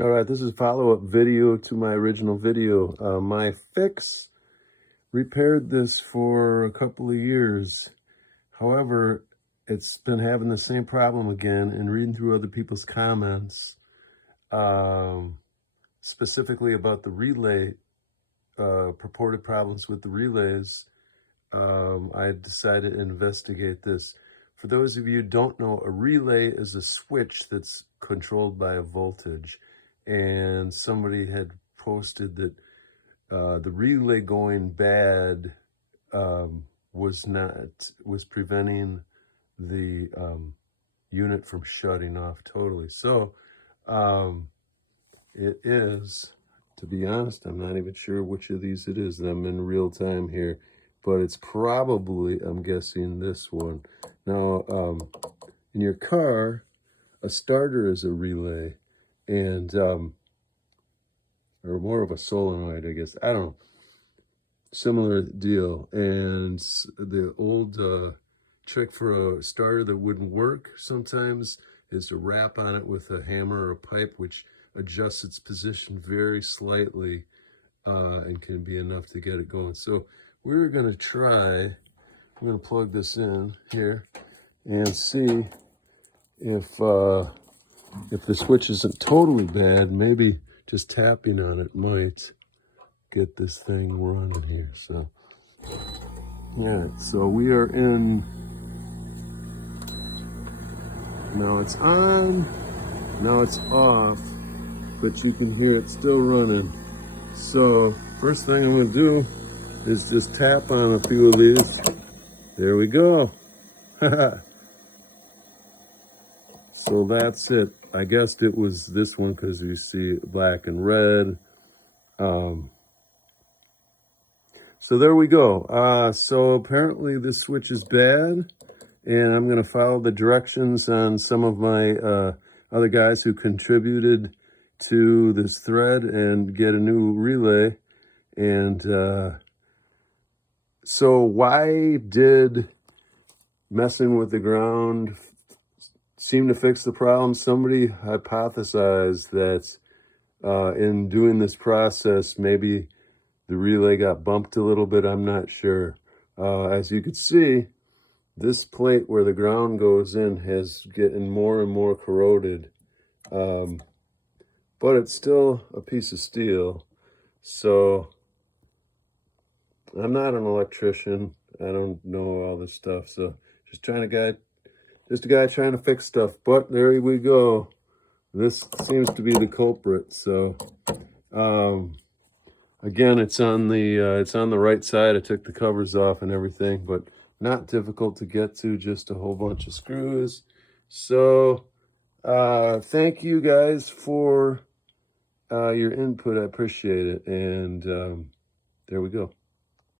All right, this is a follow-up video to my original video. My fix repaired this for a couple of years. However, it's been having the same problem again, and reading through other people's comments, specifically about the relay, purported problems with the relays, I decided to investigate this. For those of you who don't know, a relay is a switch that's controlled by a voltage. And somebody had posted that the relay going bad was preventing the unit from shutting off totally. So it is, to be honest, I'm not even sure which of these it is. I'm in real time here, but it's probably, I'm guessing, this one. Now, in your car, a starter is a relay. And, or more of a solenoid, I guess. I don't know. Similar deal. And the old trick for a starter that wouldn't work sometimes is to rap on it with a hammer or a pipe, which adjusts its position very slightly and can be enough to get it going. So we're going to try, I'm going to plug this in here and see if the switch isn't totally bad. Maybe just tapping on it might get this thing running here. So, yeah, so we are in, now it's on, now it's off, but you can hear it still running. So, first thing I'm gonna do is just tap on a few of these. There we go. So that's it. I guessed it was this one because you see black and red. So there we go. So apparently this switch is bad, and I'm going to follow the directions on some of my other guys who contributed to this thread and get a new relay. And so why did messing with the ground seem to fix the problem? Somebody hypothesized that in doing this process, maybe the relay got bumped a little bit. I'm not sure. As you can see, this plate where the ground goes in has getting more and more corroded. But it's still a piece of steel. So I'm not an electrician. I don't know all this stuff. So just a guy trying to fix stuff. But there we go. This seems to be the culprit. So again, it's on the right side. I took the covers off and everything, but not difficult to get to, just a whole bunch of screws. So thank you guys for your input. I appreciate it. And there we go.